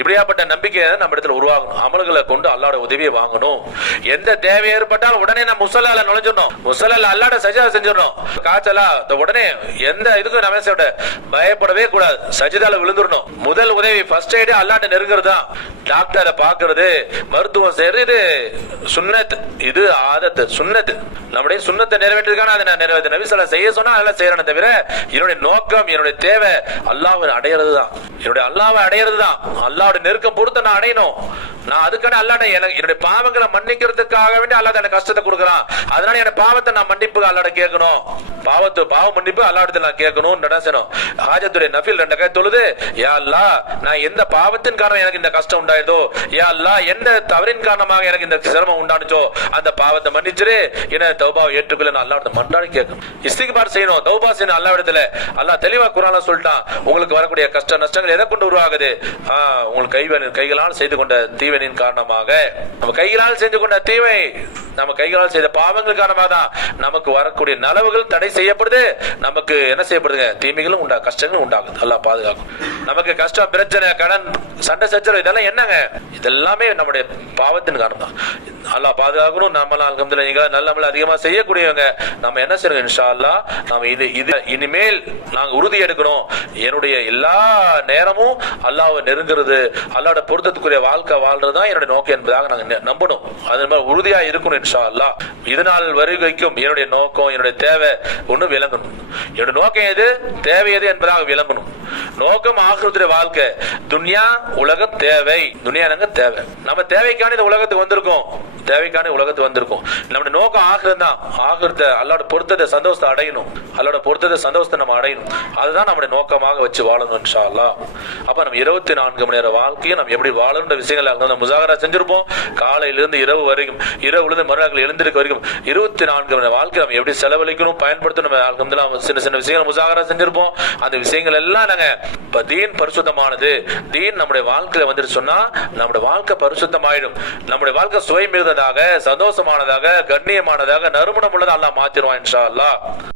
இப்படியாப்பட்ட நம்பிக்கை நம்ம இடத்துல உருவாகணும். அமல்களை கொண்டு அல்லாஹ்வோட உதவியை வாங்கணும். எந்த தேவை ஏற்பட்டாலும் உடனே நம்ம முஸல்லால நுழைஞ்சிடணும், முஸல்லால அல்லாஹ்வோட சஜதா செஞ்சிடணும். காய்ச்சலா உடனே எந்த இதுக்கும் நம்ம பயப்படவே கூடாது, சஜிதால விழுந்துடணும். முதல் உதவி ஃபர்ஸ்ட் எய்ட் அல்லாஹ்ட்ட நெருங்கிறது தான். டாக்டரை பாக்குறது, மருத்துவம் செய்யறது சுன்னத், இது ஆதத் சுன்னத். நம்முடைய சுன்னத்தை நிறைவேற்றிருக்கான அதை நான் நிறைவேற்ற நபி ஸல்லல்லாஹு செய்ய சொன்னா அதெல்லாம் செய்யறேன். தவிர என்னுடைய நோக்கம், என்னுடைய தேவை அல்லாஹ்வை அடையிறது தான். என்னுடைய அல்லாஹ்வை அடையிறது தான். அல்லாஹ்வுடைய நெருக்கம் பொறுத்து நான் அடையணும். நான் அதுக்கான அல்லாஹ்ட்ட என்னுடைய பாவங்களை மன்னிக்கிறதுக்காக வேண்டி அல்லாஹ் எனக்கு கஷ்டத்தை கொடுக்குறான். அதனால என் பாவத்தை நான் மன்னிப்பு அல்லாஹ்ட்ட கேட்கணும். பாவ மன்னிப்பு அல்லாஹ்விடத்தில் நான் கேட்கணும். ஹாஜத்துடைய நஃபில் 2 கை தொழுது, யா அல்லாஹ் நான் எந்த பாவத்தின் காரணம் எனக்கு இந்த கஷ்டம் உண்டாயதோ, யா அல்லாஹ் எந்த தவறின் காரணமாக எனக்கு இந்த சிரமம் உண்டானுச்சோ அந்த பாவத்தை மன்னிச்சிரு, என்ன தௌபாவை ஏற்றுக்கொள்ள அல்லாஹ்விட மன்றாடி கேட்கணும். இஸ்திக்பார் செய்யணும், தௌபா செய்யணும் அல்லாஹ்விடத்துல. அல்லாஹ் தெளிவா குர்ஆன்ல சொல்லிட்டான், உங்களுக்கு வரக்கூடிய கஷ்ட நஷ்டங்கள் எதை கொண்டு உருவாகுது? உங்களுக்கு கைகளால் செய்து கொண்ட தீவனின் காரணமாக, நம்ம கைகளால் செஞ்சு கொண்ட தீவை, நம்ம கைகளால் செய்த பாவங்கள் காரணமாக தான் நமக்கு வரக்கூடிய நலவுகள் தடை செய்யப்படுது. நமக்கு என்ன செய்யப்படுதுங்க? தீமைகளும் உண்டா, கஷ்டங்களும் உண்டாகுது. அல்லாஹ் பாதுகாக்கும். நமக்கு கஷ்டம், பிரச்சனை, கடன், சண்டை சச்சரவு இதெல்லாம் என்னங்க? இதெல்லாமே நம்முடைய பாவத்தின் காரணம் தான். அல்லாஹ் பாதுகாக்கணும். நம்மளாம் அல்ஹம்துலில்லாஹ் நல்ல அதிகமா செய்யக்கூடியவங்க நம்ம என்ன செய்யணும்? இன்ஷா அல்லாஹ் நாம இது இனிமேல் நாங்க உறுதி எடுக்கணும். என்னுடைய எல்லா நேரமும் அல்லாஹ்வை நெருங்குறது, அல்லாஹ்வோட பொருத்தத்துக்குரிய வாழ்க்கை வாழ்றதுதான் என்னுடைய நோக்கம் என்பதாக நாங்க நம்பணும். அது மாதிரி உறுதியா இருக்கணும் இன்ஷா அல்லாஹ். இதனால் வரைக்கும் என்னுடைய நோக்கம், என்னுடைய தேவை ஒண்ணு விளங்கணும். என்னுடைய நோக்கம் எது, தேவை எது என்பதாக விளங்கணும். நோக்கம் ஆகிரத்துடைய வாழ்க்கை, துன்யா உலக தேவை, துன்யா தேவை. நம்ம தேவைக்கான இந்த உலகத்துக்கு வந்திருக்கோம், தேவைக்கான உலகத்துக்கு வந்திருக்கோம். நம்முடைய நோக்கம் ஆகிரம் தான். ஆகிரத்தை அல்லாஹ்வோட பொருத்தத்தை சந்தோஷத்தை அடையணும், அல்லாஹ்வோட பொருத்தத்தை சந்தோஷத்தை நம்ம அடையணும். அதுதான் நம்முடைய நோக்கமாக வச்சு வாழணும் இன்ஷா அல்லாஹ். அப்ப நம்ம 24 மணி நேர வாழ்க்கையை நம்ம எப்படி வாழணுன்ற விஷயங்கள் நம்ம முஸாகரா செஞ்சிருப்போம். காலையிலிருந்து இரவு வரைக்கும், இரவுலேருந்து மறுநாள் எழுந்திருக்க வரைக்கும் 24 மணி நேர வாழ்க்கை நம்ம எப்படி செலவழிக்கணும், பயன்படுத்தணும். நம்ம சின்ன சின்ன விஷயங்கள் முஸாகரா செஞ்சிருப்போம். அந்த விஷயங்கள் எல்லாம் நாங்க தீன் பரிசுத்தமானது, தீன் நம்முடைய வாழ்க்கையில வந்துட்டு சொன்னா நம்முடைய வாழ்க்கை பரிசுத்தமாயிடும். நம்முடைய வாழ்க்கை சுவை மிகுந்ததாக, சந்தோஷமானதாக, கண்ணியமானதாக, நறுமணம் உள்ளதாக அல்லாஹ் மாத்திருவான் இன்ஷா அல்லாஹ்.